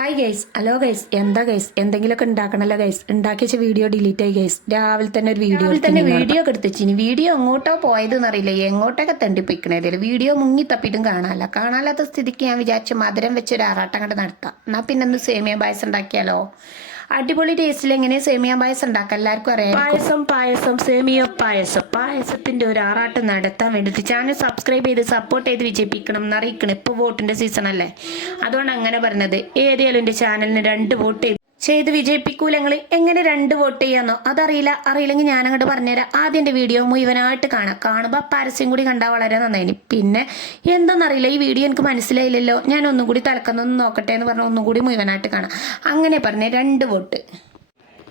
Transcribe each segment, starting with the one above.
Hi guys hello guys എന്താ guys എന്തെങ്കിലുമൊക്കെ ഉണ്ടാക്കണല്ലോ ഗൈസ് ഉണ്ടാക്കി വെച്ച വീഡിയോ ഡിലീറ്റ് ആയി ഗൈസ് രാവിലെ തന്നെ ഒരു വീഡിയോ തന്നെ വീഡിയോ ഒക്കെ എടുത്തിച്ചിനി വീഡിയോ എങ്ങോട്ടോ പോയതെന്ന് അറിയില്ല. എങ്ങോട്ടൊക്കെ തണ്ടിപ്പിക്കണേ? വീഡിയോ മുങ്ങി തപ്പിയിട്ടും കാണാല്ല കാണാലാത്ത സ്ഥിതിക്ക് ഞാൻ വിചാരിച്ചു മധുരം വെച്ച് ഒരു ആറാട്ടം കണ്ട് നടത്താം. എന്നാ പിന്നെ ഒന്ന് സേമിയ പായസം ഉണ്ടാക്കിയാലോ? അടിപൊളി ടേസ്റ്റിൽ എങ്ങനെ സേമിയ പായസം ഉണ്ടാക്കാം? എല്ലാവർക്കും അറിയാം പായസം പായസം സേമിയ പായസം. പായസത്തിന്റെ ഒരു ആറാട്ട് നടത്താൻ വേണ്ടി ചാനൽ സബ്സ്ക്രൈബ് ചെയ്ത് സപ്പോർട്ട് ചെയ്ത് വിജയിപ്പിക്കണം എന്നറിയിക്കണം ഇപ്പോൾ വോട്ടിന്റെ സീസൺ അല്ലേ? അതുകൊണ്ട് അങ്ങനെ പറഞ്ഞത്. ഏതായാലും ചാനലിന് രണ്ട് വോട്ട് ചെയ്ത് ചെയ്ത് വിജയിപ്പിക്കൂല നിങ്ങൾ എങ്ങനെ രണ്ട് വോട്ട് ചെയ്യാന്നോ? അതറിയില്ല. അറിയില്ലെങ്കിൽ ഞാൻ അങ്ങോട്ട് പറഞ്ഞുതരാം. ആദ്യം എന്റെ വീഡിയോ മുഴുവനായിട്ട് കാണാം. കാണുമ്പോൾ പരസ്യം കൂടി കണ്ടാൽ വളരെ നന്നായി പിന്നെ എന്തെന്നറിയില്ല. ഈ വീഡിയോ എനിക്ക് മനസ്സിലായില്ലല്ലോ. ഞാൻ ഒന്നും കൂടി തലക്കുന്നൊന്ന് നോക്കട്ടെ എന്ന് പറഞ്ഞാൽ ഒന്നും കൂടി മുഴുവനായിട്ട് കാണാം. അങ്ങനെ പറഞ്ഞ രണ്ട് വോട്ട്.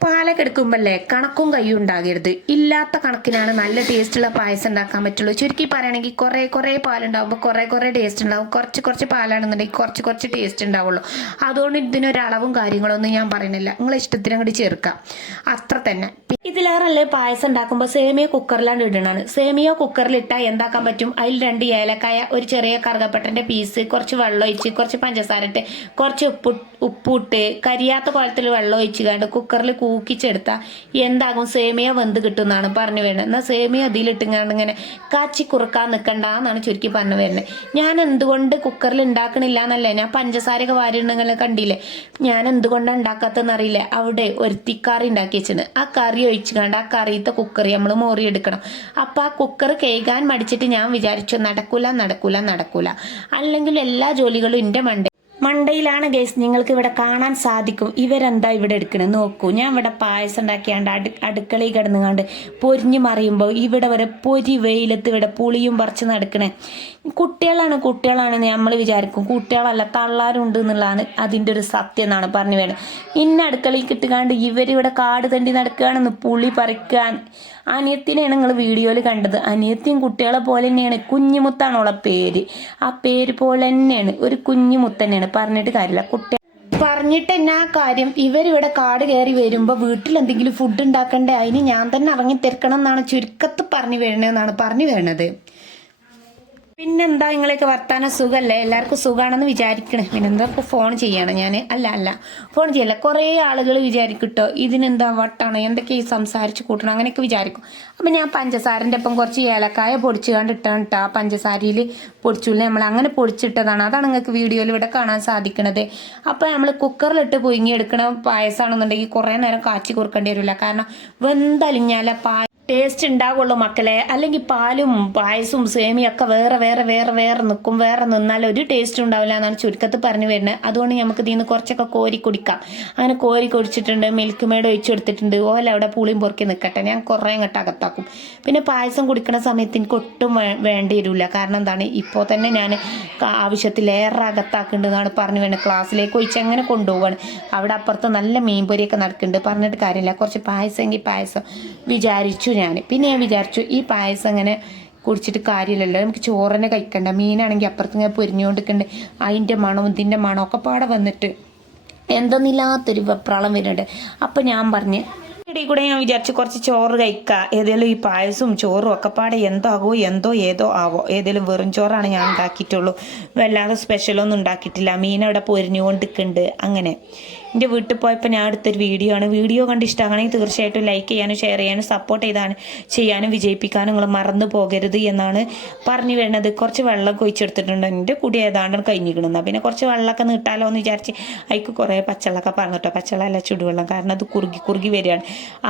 പാലൊക്കെ എടുക്കുമ്പോഴല്ലേ കണക്കും കയ്യും ഉണ്ടാകരുത്. ഇല്ലാത്ത കണക്കിനാണ് നല്ല ടേസ്റ്റുള്ള പായസം ഉണ്ടാക്കാൻ പറ്റുള്ളൂ. ചുരുക്കി പറയുകയാണെങ്കിൽ കുറേ കുറേ പാലുണ്ടാകുമ്പോൾ കുറേ കുറേ ടേസ്റ്റ് ഉണ്ടാവും. കുറച്ച് കുറച്ച് പാലാണെന്നുണ്ടെങ്കിൽ കുറച്ച് കുറച്ച് ടേസ്റ്റ് ഉണ്ടാവുള്ളൂ. അതുകൊണ്ട് ഇതിനൊരളവും കാര്യങ്ങളൊന്നും ഞാൻ പറയുന്നില്ല. നിങ്ങളെ ഇഷ്ടത്തിന് അങ്ങോട്ട് ചേർക്കാം. അത്ര തന്നെ. ഇതിലേറല്ലേ പായസം ഉണ്ടാക്കുമ്പോൾ സേമിയ കുക്കറിലാണ് ഇടണാണ് സേമിയ കുക്കറിൽ ഇട്ടാൽ എന്താക്കാൻ പറ്റും? അതിൽ രണ്ട് ഏലക്കായ ഒരു ചെറിയ കറുകപ്പട്ടന്റെ പീസ് കുറച്ച് വെള്ളം ഒഴിച്ച് കുറച്ച് പഞ്ചസാര ഇട്ട് കുറച്ച് ഉപ്പ് ഉപ്പിട്ട് കരിയാത്ത കോലത്തിൽ വെള്ളം ഒഴിച്ച് കണ്ട് കുക്കറിൽ കൂക്കിച്ചെടുത്താൽ എന്താകും? സേമിയ വെന്ത് കിട്ടും എന്നാണ് പറഞ്ഞു വരുന്നത്. എന്നാൽ സേമിയ അതിലിട്ടിങ്ങാണ്ട് ഇങ്ങനെ കാച്ചി കുറുക്കാൻ നിൽക്കണ്ട എന്നാണ് ചുരുക്കി പറഞ്ഞു വരുന്നത്. ഞാൻ എന്തുകൊണ്ട് കുക്കറിൽ ഉണ്ടാക്കണില്ല എന്നല്ലേ ഞാൻ പഞ്ചസാരയൊക്കെ വാരിണ്ടെങ്കിൽ കണ്ടില്ലേ? ഞാൻ എന്തുകൊണ്ടാണ് ഉണ്ടാക്കാത്തതെന്ന് അറിയില്ല? അവിടെ ഒരു തിക്കറി ഉണ്ടാക്കി വെച്ചിട്ടുണ്ട് ആ കറി ഒഴിച്ചുകൊണ്ട് ആ കറിയത്തെ കുക്കറി നമ്മൾ മോറി എടുക്കണം അപ്പം ആ കുക്കർ കേൾക്കാൻ മടിച്ചിട്ട് ഞാൻ വിചാരിച്ചു നടക്കൂല നടക്കൂല നടക്കൂല. അല്ലെങ്കിൽ എല്ലാ ജോലികളും എന്റെ മണ്ട മണ്ടയിലാണ് ഗേസ് നിങ്ങൾക്ക് ഇവിടെ കാണാൻ സാധിക്കും. ഇവരെന്താ ഇവിടെ എടുക്കണത് നോക്കൂ. ഞാൻ ഇവിടെ പായസം ഉണ്ടാക്കിയാണ്ട് അടു അടുക്കളയിൽ കിടന്നുകൊണ്ട് പൊരിഞ്ഞു മറിയുമ്പോൾ ഇവിടെ വരെ പൊരി വെയിലത്ത് ഇവിടെ പുളിയും പറിച്ച് നടക്കണേ. കുട്ടികളാണ് കുട്ടികളാണ് നമ്മൾ വിചാരിക്കും. കുട്ടികളല്ല തള്ളാരുണ്ട് എന്നുള്ളതാണ് അതിന്റെ ഒരു സത്യം എന്നാണ് പറഞ്ഞു വേണം ഇന്ന അടുക്കളയിൽ കിട്ടുകാണ്ട് ഇവരിവിടെ കാട് തണ്ടി നടക്കുകയാണെന്ന് പുളി പറിക്കാൻ അനിയത്തിനെയാണ് നിങ്ങൾ വീഡിയോയിൽ കണ്ടത്. അനിയത്തിയും കുട്ടികളെ പോലെ തന്നെയാണ്. കുഞ്ഞിമുത്താണ് അവളെ പേര്. ആ പേര് പോലെ തന്നെയാണ്. ഒരു കുഞ്ഞുമുത്തന്നെയാണ് പറഞ്ഞിട്ട് കാര്യമില്ല. കുട്ടി പറഞ്ഞിട്ട് എന്നാ കാര്യം? ഇവരിവിടെ കാട് കയറി വരുമ്പോൾ വീട്ടിൽ എന്തെങ്കിലും ഫുഡ് ഉണ്ടാക്കണ്ടേ? അതിന് ഞാൻ തന്നെ ഇറങ്ങി തിരക്കണം എന്നാണ് ചുരുക്കത്ത് പറഞ്ഞു വരണതെന്നാണ് പറഞ്ഞു വരണത്. പിന്നെന്താ നിങ്ങളെയൊക്കെ വർത്താനം സുഖല്ലേ? എല്ലാവർക്കും സുഖമാണെന്ന് വിചാരിക്കണേ. പിന്നെന്താ ഇപ്പോൾ ഫോൺ ചെയ്യണം ഞാൻ അല്ല അല്ല. ഫോൺ ചെയ്യല്ല. കുറേ ആളുകൾ വിചാരിക്കട്ടോ. ഇതിനെന്താ വട്ടാണ്? എന്തൊക്കെ ഈ സംസാരിച്ച് കൂട്ടണം? അങ്ങനെയൊക്കെ വിചാരിക്കും. അപ്പം ഞാൻ പഞ്ചസാരന്റെ ഒപ്പം കുറച്ച് ഏലക്കായ പൊടിച്ച് കണ്ടിട്ടാണ് കേട്ടോ പഞ്ചസാരയിൽ പൊടിച്ചുള്ള നമ്മൾ അങ്ങനെ പൊടിച്ചിട്ടതാണ്. അതാണ് നിങ്ങൾക്ക് വീഡിയോയിൽ ഇവിടെ കാണാൻ സാധിക്കണത്. അപ്പോൾ നമ്മൾ കുക്കറിലിട്ട് പൊയിങ്ങി എടുക്കണ പായസമാണെന്നുണ്ടെങ്കിൽ കുറേ നേരം കാച്ചി കുറുക്കേണ്ടി വരില്ല. കാരണം വെന്തലിഞ്ഞാൽ പായ ടേസ്റ്റ് ഉണ്ടാവുള്ളൂ മക്കളെ. അല്ലെങ്കിൽ പാലും പായസവും ഒക്കെ വേറെ വേറെ വേറെ വേറെ നിൽക്കും വേറെ നിന്നാൽ ഒരു ടേസ്റ്റ് ഉണ്ടാവില്ല എന്നാണ് ചുരുക്കത്ത് പറഞ്ഞു വരുന്നത്. അതുകൊണ്ട് നമുക്ക് ഇതിൽ നിന്ന് കുറച്ചൊക്കെ കോരി കുടിക്കാം. അങ്ങനെ കോരി കുടിച്ചിട്ടുണ്ട്. മിൽക്ക് മേഡ് ഒഴിച്ചു കൊടുത്തിട്ടുണ്ട്. ഓല അവിടെ പുളിയും പൊറുക്കി നിൽക്കട്ടെ ഞാൻ കുറേ അങ്ങോട്ട് അകത്താക്കും. പിന്നെ പായസം കുടിക്കുന്ന സമയത്ത് എനിക്ക് ഒട്ടും വേണ്ടി വരില്ല കാരണം എന്താണ്? ഇപ്പോൾ തന്നെ ഞാൻ ആവശ്യത്തിലേറെ അകത്താക്കുന്നുണ്ടെന്നാണ് പറഞ്ഞു വരുന്നത്. ക്ലാസ്സിലേക്ക് ഒഴിച്ച് അങ്ങനെ കൊണ്ടുപോവാണ്. അവിടെ അപ്പുറത്ത് നല്ല മീൻപൊരിയൊക്കെ നടക്കുന്നുണ്ട്. പറഞ്ഞിട്ട് കാര്യമില്ല. കുറച്ച് പായസം എങ്കിൽ പായസം. വിചാരിച്ചു ഞാൻ പിന്നെ ഞാൻ വിചാരിച്ചു ഈ പായസം അങ്ങനെ കുടിച്ചിട്ട് കാര്യമില്ലല്ലോ. നമുക്ക് ചോറിനെ കഴിക്കണ്ട. മീനാണെങ്കിൽ അപ്പുറത്ത് ഇങ്ങനെ പൊരിഞ്ഞുകൊണ്ടിരിക്കണ്ട്. അതിന്റെ മണവും ഇതിന്റെ മണവും ഒക്കെ പാടെ വന്നിട്ട് എന്തെന്നില്ലാത്തൊരു വെപ്രാളം വരുന്നുണ്ട്. അപ്പം ഞാൻ പറഞ്ഞ് ഇടയിൽ കൂടെ ഞാൻ വിചാരിച്ചു കുറച്ച് ചോറ് കഴിക്കുക ഏതെങ്കിലും ഈ പായസവും ചോറും ഒക്കെ പാടെ എന്തോ ആകുമോ എന്തോ ഏതോ ആവോ. ഏതെങ്കിലും വെറും ചോറാണ് ഞാൻ ഉണ്ടാക്കിയിട്ടുള്ളൂ. വല്ലാതെ സ്പെഷ്യലൊന്നും ഉണ്ടാക്കിയിട്ടില്ല. മീൻ അവിടെ പൊരിഞ്ഞുകൊണ്ടിരിക്കുന്നുണ്ട് അങ്ങനെ. എന്റെ വീട്ടിൽ പോയപ്പോൾ ഞാൻ എടുത്തൊരു വീഡിയോ ആണ്. വീഡിയോ കണ്ട് ഇഷ്ടമാണെങ്കിൽ തീർച്ചയായിട്ടും ലൈക്ക് ചെയ്യാനും ഷെയർ ചെയ്യാനും സപ്പോർട്ട് ചെയ്താണ് ചെയ്യാനും വിജയിപ്പിക്കാനും നിങ്ങൾ മറന്നു പോകരുത് എന്നാണ് പറഞ്ഞു വരുന്നത്. കുറച്ച് വെള്ളം കുഴിച്ചെടുത്തിട്ടുണ്ട്. എന്റെ കുടി ഏതാണ്ട് കഴിഞ്ഞിരിക്കണമെന്നാണ് പിന്നെ കുറച്ച് വെള്ളമൊക്കെ നീട്ടാലോ എന്ന് വിചാരിച്ച് അതിക്ക് കുറേ പച്ചവെള്ളമൊക്കെ പറഞ്ഞിട്ടോ പച്ചവെള്ളമല്ല ചുടുവെള്ളം. കാരണം അത് കുറുകി കുറുകി വരികയാണ്.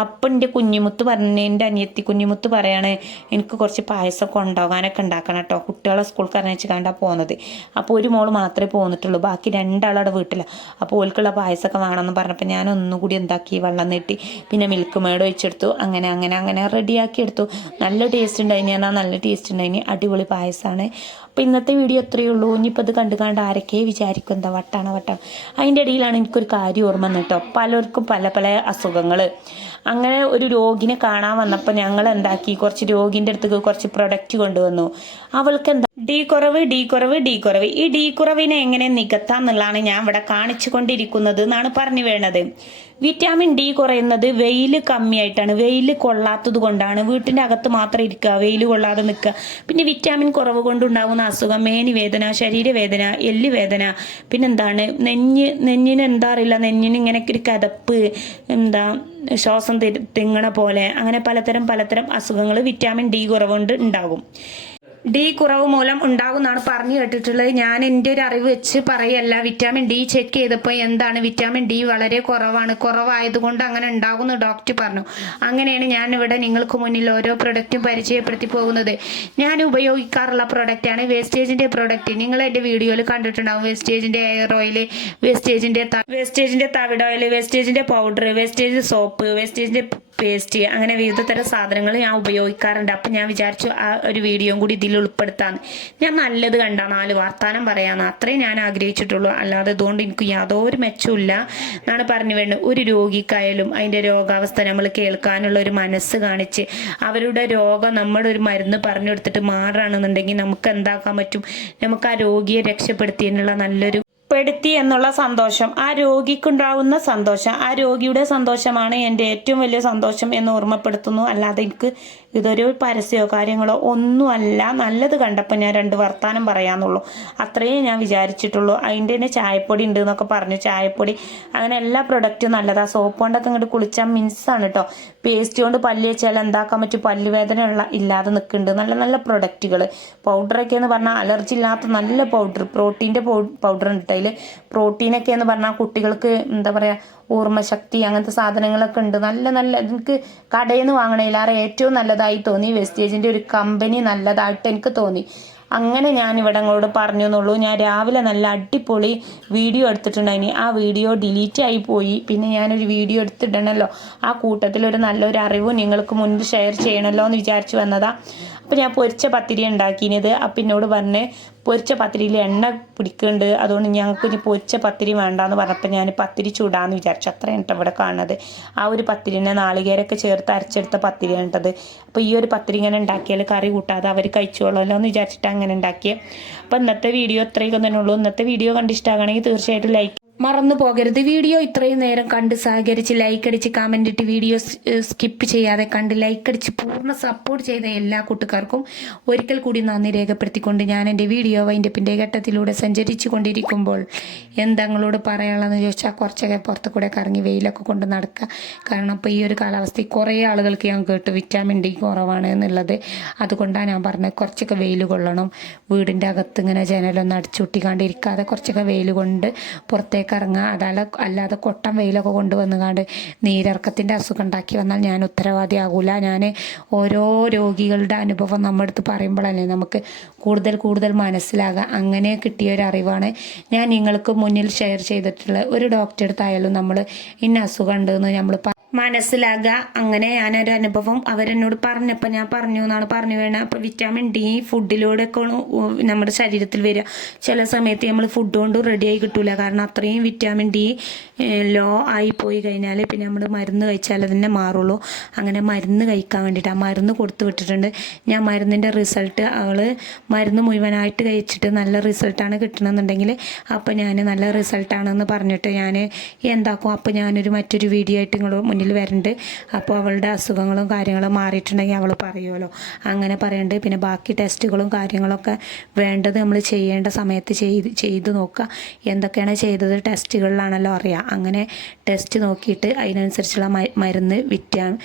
അപ്പം എന്റെ കുഞ്ഞുമുത്ത് പറഞ്ഞ എന്റെ അനിയത്തി കുഞ്ഞുമുത്ത് പറയാണ് എനിക്ക് കുറച്ച് പായസം കൊണ്ടുപോകാനൊക്കെ ഉണ്ടാക്കണം കേട്ടോ. കുട്ടികളെ സ്കൂൾക്ക് അറിയിച്ച് കണ്ടാൽ പോകുന്നത് അപ്പോൾ ഒരു മോൾ മാത്രമേ പോന്നിട്ടുള്ളൂ. ബാക്കി രണ്ടാളവിടെ വീട്ടിലാണ് അപ്പോൾ ഓൽക്കുള്ള പായസമൊക്കെ വേണമെന്ന് പറഞ്ഞപ്പോൾ ഞാൻ ഒന്നുകൂടി എന്താക്കി വെള്ളം നീട്ടി പിന്നെ മിൽക്ക് മേഡ് ഒഴിച്ചെടുത്തു. അങ്ങനെ അങ്ങനെ അങ്ങനെ റെഡിയാക്കി എടുത്തു. നല്ല ടേസ്റ്റ് ഉണ്ടായിനി എന്നാൽ നല്ല ടേസ്റ്റ് ഉണ്ടായിനി. അടിപൊളി പായസമാണ് അപ്പോൾ ഇന്നത്തെ വീഡിയോ എത്രയേ ഉള്ളൂ. ഇനിയിപ്പോൾ ഇത് കണ്ടു കണ്ട് ആരൊക്കെ വിചാരിക്കും എന്താ വട്ടാണ് വട്ടാണ്. അതിന്റെ ഇടയിലാണ് എനിക്കൊരു കാര്യം ഓർമ്മ കേട്ടോ. പലർക്കും പല പല അസുഖങ്ങൾ അങ്ങനെ ഒരു രോഗിനെ കാണാൻ വന്നപ്പോൾ ഞങ്ങൾ എന്താക്കി കുറച്ച് രോഗിന്റെ അടുത്തേക്ക് കുറച്ച് പ്രൊഡക്റ്റ് കൊണ്ടുവന്നു. അവൾക്ക് എന്താ ഡി കുറവ് ഡി കുറവ് ഡി കുറവ്. ഈ ഡി കുറവിനെ എങ്ങനെ നികത്താം എന്നുള്ളതാണ് ഞാൻ ഇവിടെ കാണിച്ചു കൊണ്ടിരിക്കുന്നത് എന്നാണ് പറഞ്ഞു വേണത്. വിറ്റാമിൻ ഡി കുറയുന്നത് വെയിൽ കമ്മിയായിട്ടാണ്. വെയിൽ കൊള്ളാത്തത് കൊണ്ടാണ്. വീട്ടിന്റെ അകത്ത് മാത്രം ഇരിക്കുക വെയിൽ കൊള്ളാതെ നിൽക്കുക. പിന്നെ വിറ്റാമിൻ കുറവ് കൊണ്ടുണ്ടാകുന്ന അസുഖം മേനി വേദന ശരീരവേദന എല്ല് വേദന. പിന്നെന്താണ് നെഞ്ഞ് നെഞ്ഞിന് എന്താ അറിയില്ല. നെഞ്ഞിന് ഇങ്ങനെ ഒരു കതപ്പ് എന്താ ശ്വാസം തിങ്ങണ പോലെ. അങ്ങനെ പലതരം പലതരം അസുഖങ്ങൾ വിറ്റാമിൻ ഡി കുറവുകൊണ്ട് ഉണ്ടാകും. ഡി കുറവ് മൂലം ഉണ്ടാകുന്നാണ് പറഞ്ഞു കേട്ടിട്ടുള്ളത്. ഞാൻ എന്റെ ഒരു അറിവ് വെച്ച് പറയല്ല. വിറ്റാമിൻ ഡി ചെക്ക് ചെയ്തപ്പോൾ എന്താണ്? വിറ്റാമിൻ ഡി വളരെ കുറവാണ്. കുറവായതുകൊണ്ട് അങ്ങനെ ഉണ്ടാകുന്നു ഡോക്ടർ പറഞ്ഞു. അങ്ങനെയാണ് ഞാൻ ഇവിടെ നിങ്ങൾക്ക് മുന്നിൽ ഓരോ പ്രൊഡക്റ്റും പരിചയപ്പെടുത്തി പോകുന്നത്. ഞാൻ ഉപയോഗിക്കാറുള്ള പ്രൊഡക്റ്റാണ് വേസ്റ്റേജിന്റെ പ്രൊഡക്റ്റ് നിങ്ങൾ എന്റെ വീഡിയോയിൽ കണ്ടിട്ടുണ്ടാവും. വേസ്റ്റേജിന്റെ എയർ ഓയിൽ വേസ്റ്റേജിന്റെ വേസ്റ്റേജിന്റെ തവിട് ഓയിൽ വേസ്റ്റേജിന്റെ പൗഡർ വേസ്റ്റേജ് സോപ്പ് വേസ്റ്റേജിന്റെ പേസ്റ്റ് അങ്ങനെ വിവിധ തരം സാധനങ്ങൾ ഞാൻ ഉപയോഗിക്കാറുണ്ട്. അപ്പം ഞാൻ വിചാരിച്ചു ആ ഒരു വീഡിയോയും കൂടി ഇതിൽ ഉൾപ്പെടുത്താന്ന്. ഞാൻ നല്ലത് കണ്ട നാല് വർത്താനം പറയാന്ന്. അത്രയും ഞാൻ ആഗ്രഹിച്ചിട്ടുള്ളൂ. അല്ലാതെ ഇതുകൊണ്ട് എനിക്ക് യാതൊരു മെച്ചമില്ല എന്നാണ് പറഞ്ഞു വേണ്ടത് ഒരു രോഗിക്കായാലും അതിന്റെ രോഗാവസ്ഥ നമ്മൾ കേൾക്കാനുള്ള ഒരു മനസ്സ് കാണിച്ച് അവരുടെ രോഗം നമ്മുടെ ഒരു മരുന്ന് പറഞ്ഞു കൊടുത്തിട്ട് മാറുകയാണെന്നുണ്ടെങ്കിൽ നമുക്ക് എന്താക്കാൻ പറ്റും? നമുക്ക് ആ രോഗിയെ രക്ഷപ്പെടുത്തിയതിനുള്ള നല്ലൊരു പെടുത്തി എന്നുള്ള സന്തോഷം ആ രോഗിക്കുണ്ടാവുന്ന സന്തോഷം ആ രോഗിയുടെ സന്തോഷമാണ് എന്റെ ഏറ്റവും വലിയ സന്തോഷം എന്ന് ഓർമ്മപ്പെടുത്തുന്നു. അല്ലാതെ എനിക്ക് ഇതൊരു പരസ്യമോ കാര്യങ്ങളോ ഒന്നുമല്ല. നല്ലത് കണ്ടപ്പോൾ ഞാൻ രണ്ട് വർത്താനം പറയാന്നുള്ളൂ. അത്രയേ ഞാൻ വിചാരിച്ചിട്ടുള്ളൂ. അതിന്റെ തന്നെ ചായപ്പൊടി ഉണ്ട് എന്നൊക്കെ പറഞ്ഞു. ചായപ്പൊടി അങ്ങനെ എല്ലാ പ്രൊഡക്റ്റും നല്ലതാണ് സോപ്പ് കൊണ്ടൊക്കെ ഇങ്ങോട്ട് കുളിച്ചാൽ മിൻസാണ് കേട്ടോ പേസ്റ്റ് കൊണ്ട് പല്ല് വെച്ചാൽ എന്താക്കാൻ പറ്റും? പല്ലുവേദന ഉള്ള ഇല്ലാതെ നിൽക്കുന്നുണ്ട് നല്ല നല്ല പ്രൊഡക്റ്റുകൾ പൗഡറൊക്കെ എന്ന് പറഞ്ഞാൽ അലർജി ഇല്ലാത്ത നല്ല പൗഡർ പ്രോട്ടീന്റെ പൗഡർ ഉണ്ട് അതിൽ പ്രോട്ടീനൊക്കെ എന്ന് പറഞ്ഞാൽ കുട്ടികൾക്ക് എന്താ പറയുക ഓർമ്മശക്തി അങ്ങനത്തെ സാധനങ്ങളൊക്കെ ഉണ്ട്. നല്ല നല്ല എനിക്ക് കടയിൽ നിന്ന് വാങ്ങണേലാറെ ഏറ്റവും നല്ലതായി തോന്നി. വെസ്റ്റേജിന്റെ ഒരു കമ്പനി നല്ലതായിട്ട് എനിക്ക് തോന്നി. അങ്ങനെ ഞാൻ ഇവിടെ നിങ്ങളോട് പറഞ്ഞു എന്നുള്ളൂ. ഞാൻ രാവിലെ നല്ല അടിപൊളി വീഡിയോ എടുത്തിട്ടുണ്ടായിനി. ആ വീഡിയോ ഡിലീറ്റ് ആയി പോയി. പിന്നെ ഞാനൊരു വീഡിയോ എടുത്തിടണമല്ലോ ആ കൂട്ടത്തിൽ ഒരു നല്ലൊരു അറിവ് നിങ്ങൾക്ക് മുൻപ് ഷെയർ ചെയ്യണമല്ലോ എന്ന് വിചാരിച്ചു വന്നതാ. അപ്പോൾ ഞാൻ പൊരിച്ച പത്തിരി ഉണ്ടാക്കിയത് അപ്പം എന്നോട് പറഞ്ഞ് പൊരിച്ച പത്തിരിയിൽ എണ്ണ പിടിക്കുന്നുണ്ട് അതുകൊണ്ട് ഞങ്ങൾക്ക് ഇനി പൊരിച്ച പത്തിരി വേണ്ടാന്ന് പറഞ്ഞപ്പോൾ ഞാൻ പത്തിരി ചൂടാന്ന് വിചാരിച്ചു. അത്രയാണ് കേട്ടോ ഇവിടെ കാണുന്നത്. ആ ഒരു പത്തിരിനെ നാളികേരൊക്കെ ചേർത്ത് അരച്ചെടുത്ത പത്തിരിയാണ് കേട്ടത് അപ്പോൾ ഈ ഒരു പത്തിരി ഇങ്ങനെ ഉണ്ടാക്കിയാൽ കറി കൂട്ടാതെ അവർ കഴിച്ചോളല്ലോ എന്ന് വിചാരിച്ചിട്ട് അങ്ങനെ ഉണ്ടാക്കിയത് അപ്പോൾ ഇന്നത്തെ വീഡിയോ ഇത്രയൊക്കെ തന്നെ ഉള്ളൂ. ഇന്നത്തെ വീഡിയോ കണ്ടിഷ്ടമാകണമെങ്കിൽ തീർച്ചയായിട്ടും ലൈക്ക് മറന്നു പോകരുത്. വീഡിയോ ഇത്രയും നേരം കണ്ട് സഹകരിച്ച് ലൈക്ക് അടിച്ച് കമന്റ് ഇട്ട് വീഡിയോ സ്കിപ്പ് ചെയ്യാതെ കണ്ട് ലൈക്ക് അടിച്ച് പൂർണ സപ്പോർട്ട് ചെയ്ത എല്ലാ കൂട്ടുകാർക്കും ഒരിക്കൽ കൂടി നന്ദി രേഖപ്പെടുത്തിക്കൊണ്ട് ഞാൻ എന്റെ വീഡിയോ വൈൻഡപ്പിന്റെ ഘട്ടത്തിലൂടെ സഞ്ചരിച്ചു കൊണ്ടിരിക്കുമ്പോൾ എന്തങ്ങളോട് പറയാനുള്ളതെന്ന് ചോദിച്ചാൽ കുറച്ചൊക്കെ പുറത്ത് കൂടെ കറങ്ങി വെയിലൊക്കെ കൊണ്ട് നടക്കുക. കാരണം ഇപ്പോൾ ഈ ഒരു കാലാവസ്ഥയിൽ കുറേ ആളുകൾക്ക് ഞാൻ കേട്ടു വിറ്റാമിൻ ഡി കുറവാണ് എന്നുള്ളത്. അതുകൊണ്ടാണ് ഞാൻ പറഞ്ഞത് കുറച്ചൊക്കെ വെയിൽ കൊള്ളണം. വീടിന്റെ അകത്ത് ഇങ്ങനെ ജനലൊന്നും അടിച്ചുട്ടിക്കാണ്ടിരിക്കാതെ കുറച്ചൊക്കെ വെയിൽ കൊണ്ട് പുറത്തേക്ക് ഇറങ്ങുക അതല്ല അല്ലാതെ കൊട്ടം വെയിലൊക്കെ കൊണ്ടുവന്നുകാണ്ട് നീരിറക്കത്തിന്റെ അസുഖം ഉണ്ടാക്കി വന്നാൽ ഞാൻ ഉത്തരവാദിയാകൂല. ഞാൻ ഓരോ രോഗികളുടെ അനുഭവം നമ്മുടെ അടുത്ത് പറയുമ്പോഴല്ലേ നമുക്ക് കൂടുതൽ കൂടുതൽ മനസ്സിലാകുക അങ്ങനെ കിട്ടിയ ഒരു അറിവാണ്. ഞാൻ നിങ്ങൾക്ക് മുന്നിൽ ഷെയർ ചെയ്തിട്ടുള്ള ഒരു ഡോക്ടറെ അടുത്തായാലും നമ്മൾ ഇന്ന അസുഖം ഉണ്ടെന്ന് നമ്മൾ മനസ്സിലാകുക. അങ്ങനെ ഞാനൊരു അനുഭവം അവരെന്നോട് പറഞ്ഞപ്പോൾ ഞാൻ പറഞ്ഞു എന്നാണ് പറഞ്ഞു വേണം അപ്പോൾ വിറ്റാമിൻ ഡി ഫുഡിലൂടെ ഒക്കെ നമ്മുടെ ശരീരത്തിൽ വരിക. ചില സമയത്ത് നമ്മൾ ഫുഡ് കൊണ്ട് റെഡിയായി കിട്ടൂല. കാരണം അത്രയും വിറ്റാമിൻ ഡി ലോ ആയി പോയി കഴിഞ്ഞാൽ പിന്നെ നമ്മൾ മരുന്ന് കഴിച്ചാൽ തന്നെ മാറുള്ളൂ. അങ്ങനെ മരുന്ന് കഴിക്കാൻ വേണ്ടിയിട്ട് ആ മരുന്ന് കൊടുത്തു വിട്ടിട്ടുണ്ട്. ഞാൻ മരുന്നിന്റെ റിസൾട്ട് അവൾ മരുന്ന് മുഴുവനായിട്ട് കഴിച്ചിട്ട് നല്ല റിസൾട്ടാണ് കിട്ടണമെന്നുണ്ടെങ്കിൽ അപ്പോൾ ഞാൻ നല്ല റിസൾട്ടാണെന്ന് പറഞ്ഞിട്ട് ഞാൻ എന്താക്കും? അപ്പോൾ ഞാനൊരു മറ്റൊരു വീഡിയോ ആയിട്ട് നിങ്ങൾ മുന്നിൽ വരുന്നുണ്ട്. അപ്പോൾ അവളുടെ അസുഖങ്ങളും കാര്യങ്ങളും മാറിയിട്ടുണ്ടെങ്കിൽ അവൾ പറയുമല്ലോ. അങ്ങനെ പറയുന്നുണ്ട് പിന്നെ ബാക്കി ടെസ്റ്റുകളും കാര്യങ്ങളൊക്കെ വേണ്ടത് നമ്മൾ ചെയ്യേണ്ട സമയത്ത് ചെയ്ത് ചെയ്ത് നോക്കുക. എന്തൊക്കെയാണ് ചെയ്തത് ടെസ്റ്റുകളിലാണല്ലോ അറിയുക അങ്ങനെ ടെസ്റ്റ് നോക്കിയിട്ട് അതിനനുസരിച്ചുള്ള മരുന്ന് വിറ്റാണ്.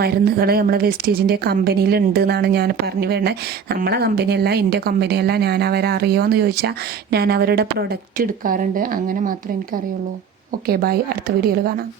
മരുന്നുകൾ നമ്മളെ വെസ്റ്റേജിന്റെ കമ്പനിയിൽ ഉണ്ട് എന്നാണ് ഞാൻ പറഞ്ഞു വരുന്നത്. നമ്മളെ കമ്പനിയല്ല എന്റെ കമ്പനിയല്ല. ഞാൻ അവരെ അറിയുമോ എന്ന് ചോദിച്ചാൽ ഞാൻ അവരുടെ പ്രൊഡക്റ്റ് എടുക്കാറുണ്ട്. അങ്ങനെ മാത്രമേ എനിക്കറിയുള്ളൂ. ഓക്കെ ബൈ അടുത്ത വീഡിയോയിൽ കാണാം.